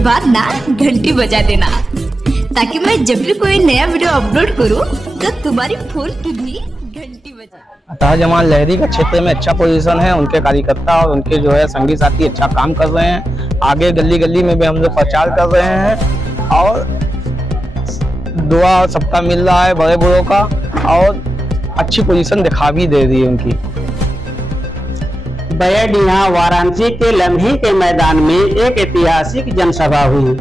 बाद ना घंटी बजा देना, ताकि मैं जब भी कोई नया वीडियो अपलोड करूं तो तुम्हारी फोन की भी घंटी बजे। अतः जमाल लहरी का क्षेत्र में अच्छा पोजीशन है, उनके कार्यकर्ता और उनके जो है संगी साथी अच्छा काम कर रहे हैं। आगे गली गली में भी हम लोग प्रचार कर रहे हैं और दुआ सबका मिल रहा है, बड़े बड़ों का, और अच्छी पोजीशन दिखा भी दे रही है उनकी। बैरडीहा वाराणसी के लम्हे के मैदान में एक ऐतिहासिक जनसभा हुई,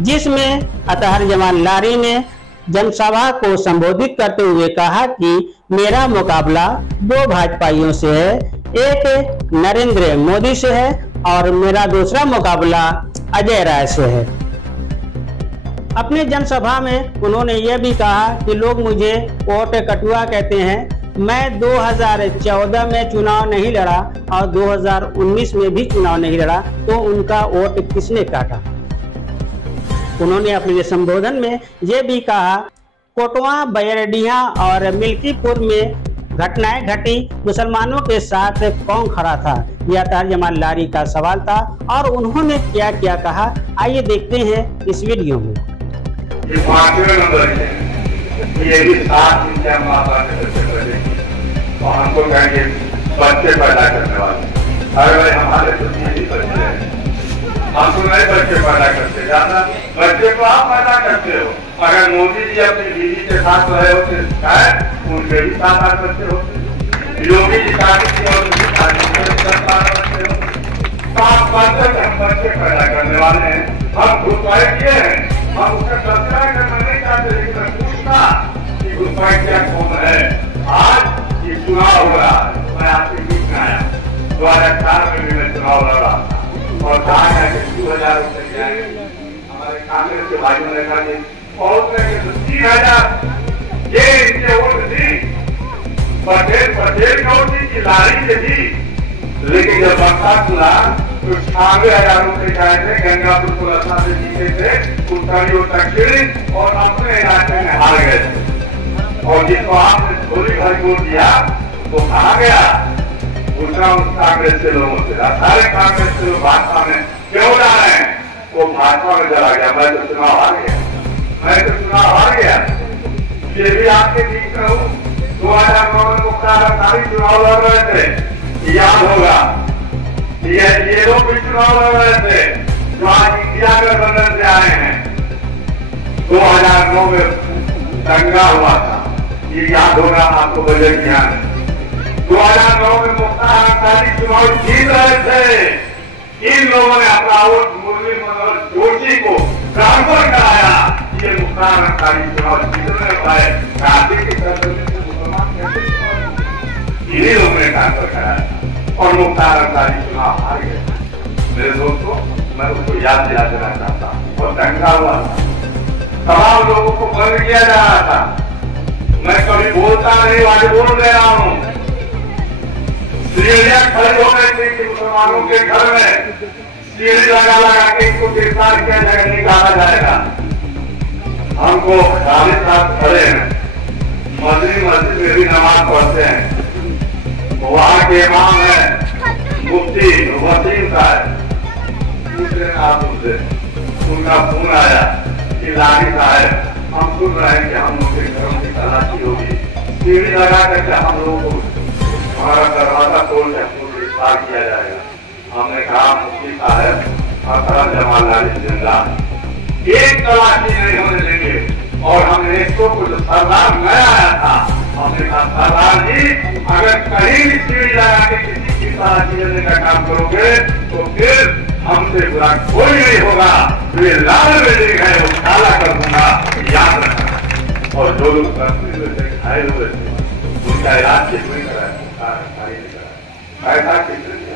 जिसमें अतहर जमाल लारी ने जनसभा को संबोधित करते हुए कहा कि मेरा मुकाबला दो भाजपाइयों से है, एक नरेंद्र मोदी से है और मेरा दूसरा मुकाबला अजय राय से है। अपने जनसभा में उन्होंने यह भी कहा कि लोग मुझे वोट कटुआ कहते हैं। मैं 2014 में चुनाव नहीं लड़ा और 2019 में भी चुनाव नहीं लड़ा, तो उनका वोट किसने काटा। उन्होंने अपने संबोधन में यह भी कहा, कोटवा, बैरडीहा और मिल्कीपुर में घटनाएं घटी, मुसलमानों के साथ कौन खड़ा था, यह अतहर जमाल लारी का सवाल था और उन्होंने क्या क्या कहा, आइए देखते हैं इस वीडियो में। ये 5वें नंबर है, ये भी 7 दिन के माता के बच्चे पैदा और हमको कहेंगे बच्चे पैदा करने वाले। अरे भाई हमारे तो नहीं बच्चे हैं, हम तो नए बच्चे पैदा करते, ज्यादा बच्चे तो आप पैदा करते हो। अगर मोदी जी अपनी बीवी के साथ रहे होते उनके भी 7-8 बच्चे होते, योगी जी शादी की और उनकी शादी में 10-12 बच्चे होते। 5 बच्चे हम बच्चे पैदा करने वाले हैं, हम घुसपैठ किए हैं। हम उसका सब्सक्राइब करना नहीं चाहते, लेकिन मैं पूछता कि घुसपैठ क्या कौन है। आज ये चुनाव हो रहा है, मैं आपके बीच में आया, 2004 में भी मैं चुनाव लड़ा और कहा है कि 2000 रुपये जाएंगे। हमारे कांग्रेस के भाइयों ने कहा कि बहुत नहीं तो 3000 ये इसके वोट दी, पटेल को दी कि लारी से दी। लेकिन जब बरसात हुआ तो 96,000 रुपये आए थे, गंगापुर को रत्ना से जीते थे, उत्तरी और दक्षिणी, और अपने इलाके में हार गए थे। और जिसको आपने थोड़ी भरी वोट दिया वो कहा गया, पूछना उस कांग्रेस के लोगों से, सारे कांग्रेस के लोग भाजपा में क्यों जा रहे हैं, वो भाजपा में चला गया। मैं तो चुनाव हार गया, मैं तो चुनाव हार गया। ये भी आपके बीच में हूँ, 2009 में मुख्तार अंसारी चुनाव लड़ रहे थे, याद होगा। ये लोग भी चुनाव लड़ रहे थे जो आज इंडिया गठबंधन से आए हैं। 2009 में दंगा हुआ था, ये याद होगा आपको, बजट ध्यान। 2009 में मुख्तार अंसारी चुनाव जीत रहे थे, इन लोगों ने अपना वोट मुरली मनोहर जोशी को ट्रांसफर कराया। ये मुख्तार अंसारी चुनाव जीतने वाले कार्तिक के मुसलमान इन्हीं लोगों ने ट्रांसफर कराया और मुख्तार अंसारी चुनाव हार गए। मेरे दोस्तों, मैं उसको याद दिला देना चाहता हूँ। और दंगा हुआ था, तमाम लोगों को बंद किया जा रहा था। मैं कभी बोलता नहीं, आज बोल दे रहा हूँ। सीढ़ियां खड़ी हो गई थी कि मुसलमानों के घर में सीढ़ी लगा के इनको गिरफ्तार किया जाएगा, निकाला जाएगा। हमको खालिद साहब खड़े हैं, मस्जिद में भी नमाज पढ़ते हैं, वहाँ के इमाम है मुफ्ती वसीम साहब, दूसरे आप उनसे, उनका फोन आया कि लारी साहब हम सुन रहे हैं कि हम उनके घरों की तलाशी होगी, सीढ़ी लगा करके हम लोगों को हमारा दरवाजा तोड़ के गिरफ्तार किया जाएगा। हमने कहा मुफ्ती साहब अतहर जमाल लारी जिंदा, एक तलाशी नहीं होने देंगे। और हमने इसको कुछ सरदार में आया था, हमने कहा सरदार जी अगर कहीं भी सीढ़ी लगा के किसी की तलाशी लेने का काम करोगे तो फिर हमसे बुरा कोई नहीं होगा, वे लाल बिल्डिंग है वो काला कर दूंगा, याद रखना। और जो लोग घायल हुए थे उनका इलाज किस नहीं कराया, ऐसा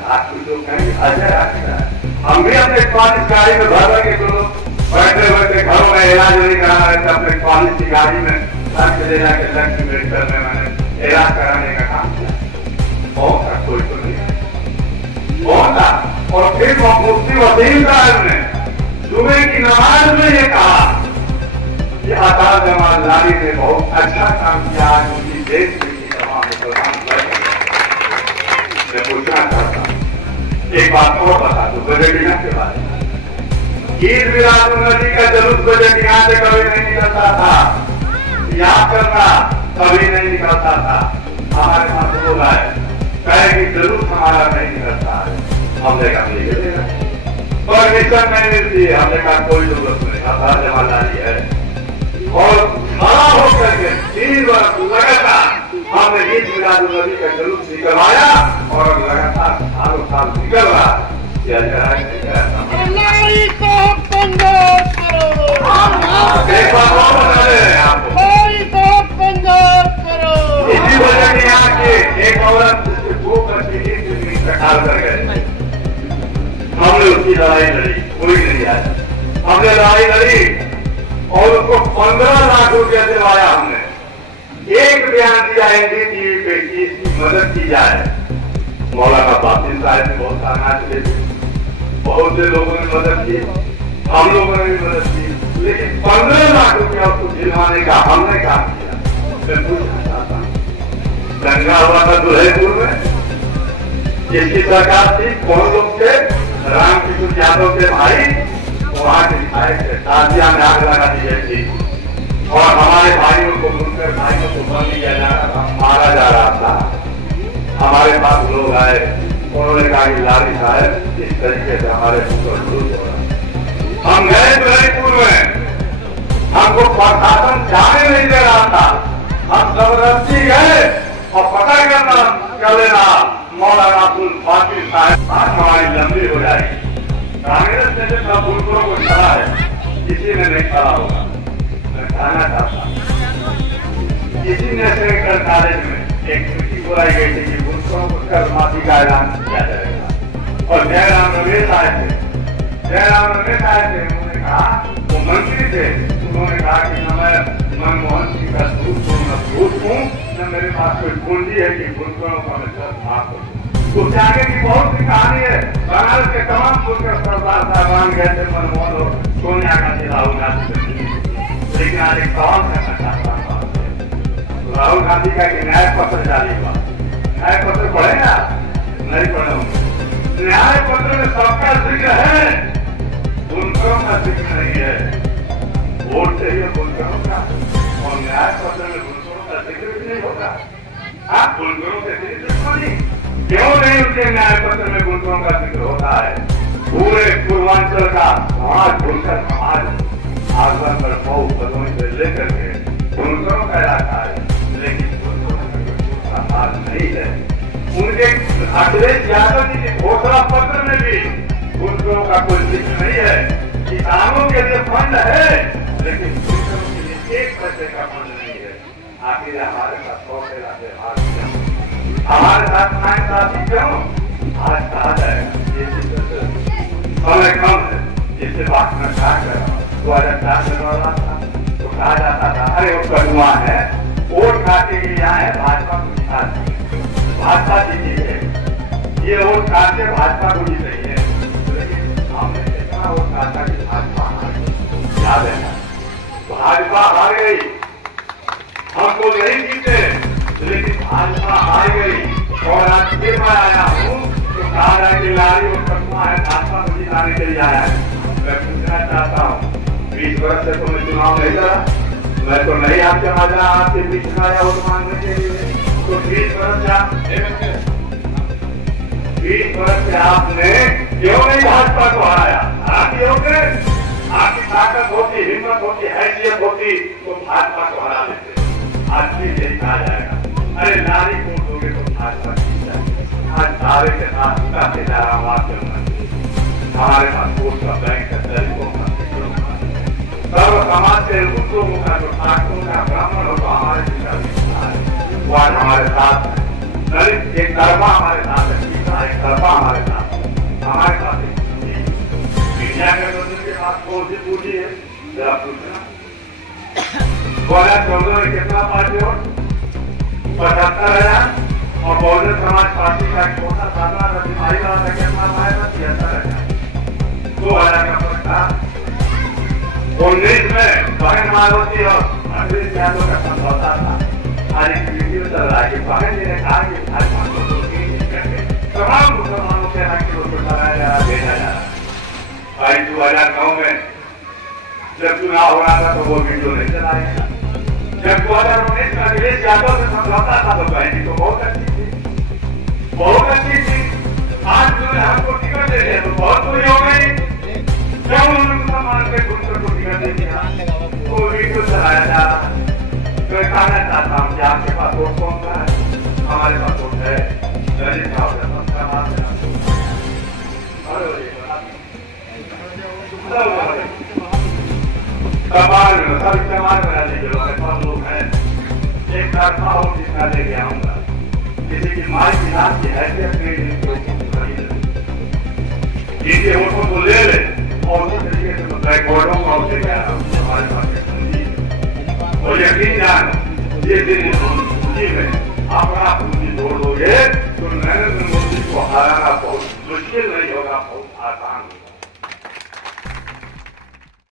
आज कुछ लोग कहेंगे अजय राय कराया। हम भी अपने कॉलेज गाड़ी में भर के लोग बैठे बैठे घरों में इलाज नहीं करा रहे थे, अपने कॉलेज की गाड़ी में ले जाके लक्ष्मी मेडिकल में मैंने इलाज कराने का काम किया। बहुत था, कोई तो नहीं बहुत था। और फिर मुफ्ती वसीम साहब ने जुमे की नमाज में ये कहा कि अतहर जमाल लारी ने बहुत अच्छा काम किया, आज उनकी देश की तमाम मैं पूछना चाहता हूँ एक बात और बता दो बैरडीहा के बारे में। ईद मिलादुन्नबी का जुलूस बजट यहाँ से कभी नहीं निकलता था, याद करना कभी नहीं निकलता था। हमारे पास लोग आए कहे कि जुलूस हमारा नहीं निकलता है, हमने कहा परमिशन नहीं मिलती है, हमने कहा कोई जरूरत नहीं, आधार जमादारी है। और खड़ा होकर के 3 वर्ष लगातार हमने ईद मिलादुन्नबी का जुलूस निकलवाया और लगातार सालों साल निकल रहा है। इसी वजह से यहाँ के एक औरत जिसके 2 बच्चे एक जिंदगी कटाल कर गए, हमने उसकी लड़ाई लड़ी, कोई नहीं आया, हमने लड़ाई लड़ी और उसको 15 लाख रुपया दिलवाया। हमने एक बयान दिया एनडीटीवी पे कि इसकी मदद की जाए। मौलाना बासिल साहब ने बहुत सारा थे, बहुत से लोगों ने मदद की, हम लोगों ने भी मदद की, लेकिन 15 लाख रुपया उसको दिलवाने का हमने काम किया। मैं पूछना चाहता हूँ, दंगा हुआ था दुल्हेपुर में, जिसकी सरकार थी, कौन लोग थे? रामकिशोर यादव के भाई वहां के विधायक थे, ताजिया में आग लगा दी गई थी और हमारे भाइयों को मुनकर भाइयों को बंद किया जा रहा था, मारा जा रहा था। हमारे पास लोग आए, उन्होंने कहा कि लारी साहब इस तरीके से हमारे ऊपर जुलूस हो रहा। हम गए दुल्हेपुर में, हमको प्रशासन जाने नहीं दे रहा था, हम जबरदस्ती गए और पता करना कर लेना मौलाना अब्दुल बासिल साहब, बात हमारी लंबी हो जाएगी। कांग्रेस ने जो सब बुजुर्गों को खड़ा है, किसी ने नहीं खड़ा होगा। मैं कहना चाहता किसी नेशनल कॉलेज में एक मीटिंग बुलाई गई थी कि बुजुर्गों को कर माफी का ऐलान किया जाएगा और जयराम रमेश आए थे, उन्होंने कहा, वो मंत्री थे, उन्होंने कहा कि न मैं मनमोहन सिंह का दूत हूँ, न मेरे पास कोई पूंजी है कि बुजुर्गों का मैं सर माफ करूँ। उससे आगे की बहुत सी कहानी है। बनारस के तमाम बुजुर्ग सरदार साहबान गए थे, मनमोहन और सोनिया गांधी, राहुल गांधी, लेकिन आज एक सवाल करना चाहता हूँ। राहुल गांधी का न्याय पत्र जारी हुआ, न्याय पत्र पढ़े ना? नहीं पढ़े होंगे। न्याय पत्र में सबका जिक्र है, बुजुर्गों का जिक्र नहीं है। वोट चाहिए बुजुर्गों का और न्याय पत्र में बुजुर्गों का जिक्र भी नहीं होगा। आप बुजुर्गों के जिक्र क्यों नहीं उनके न्याय पत्र में बुजुर्गों का जिक्र होता है? पूरे पूर्वांचल का समाज बुनकर समाज आगमन पर बहुत पदों से लेकर के बुजुर्गों का इलाका है, लेकिन बुजुर्गों का साथ नहीं है। उनके अखिलेश यादव जी के घोषणा पत्र में भी बुजुर्गों का कोई जिक्र नहीं है। किसानों के लिए फंड है, लेकिन बुजुर्गों के लिए 1 पैसे का फंड नहीं है। आखिर हमारे साथ हमारे साथ साथी क्यों? आज कहा जाएगा समय कम है, जिससे बात में कहा गया 2004 में लड़ा था तो कहा जाता था अरे वो कड़ुआ है, वोट खाते के यहाँ है, भाजपा को जिता दीजिए, भाजपा जीतिए, ये वोट खाते भाजपा को जीत रही है। लेकिन हमने कितना वोट खाता कि भाजपा याद है, भाजपा हार गई, हमको नहीं जीते, लेकिन भाजपा हार गई। और आज फिर मैं आया हूँ तो कहा है कि लारी और कटुआ है, भाजपा को जिताने के लिए आया है। मैं पूछना चाहता हूँ, 20 वर्ष से तो मैं चुनाव नहीं लड़ा, मैं तो नहीं आपके माजरा आपके बीच में आया वोट मांगने के लिए। तो 20 वर्ष से आपने क्यों नहीं भाजपा को हराया? आपकी होते, आपकी ताकत होती, हिम्मत होती, हैसियत होती तो भाजपा को हरा देते। आज भी यही कहा जाएगा, अरे नारी वोट दोगे तो भाजपा जीत जाएगी। आज सारे के साथ उतारते जा रहा हूँ आप हमारे पास वोट का बैंक है, दलितों का, सर्व समाज के उन लोगों का जो शासकों का ब्राह्मण हो तो हमारे जिला वो आज हमारे साथ है। दलित एक तरफा हमारे साथ है, तीसरा एक तरफा हमारे साथ है। हमारे पास मीडिया के लोगों के पास कौन सी पूंजी है जरा पूछना। 2014 में कितना पार्टी वोट? 75,000 और बहुजन समाज पार्टी का छोटा साधना रविवारी वाला था, कितना पाया था? 73,000। 2,000 का फर्क था। 19 में बहन मायावती और अखिलेश यादव का समझौता था। आज एक वीडियो चल रहा है कि बहन जी ने कहा कि भाजपा को तमाम मुसलमानों के यहाँ की ओर भेजा जा रहा है। 2009 में लगाया जा रहा है। मैं कहना चाहता हूँ कि आपके पास वोट कौन सा है? हमारे पास वोट है ललित साहब का सबका बात है। कमाल में सब इस्तेमाल में रहने के लोग हैं। एक तरफा वोट जितना लेके आऊंगा, किसी की माँ की नाम की हैसियत इनके वोटों को ले ले और उस तरीके से बैकवर्डों को आप लेके आ रहा हूँ हमारे पास और यकीन जान ये दिन पूंजी में अपना पूंजी जोड़ दोगे तो नरेंद्र मोदी को हराना बहुत मुश्किल नहीं होगा, बहुत आसान होगा।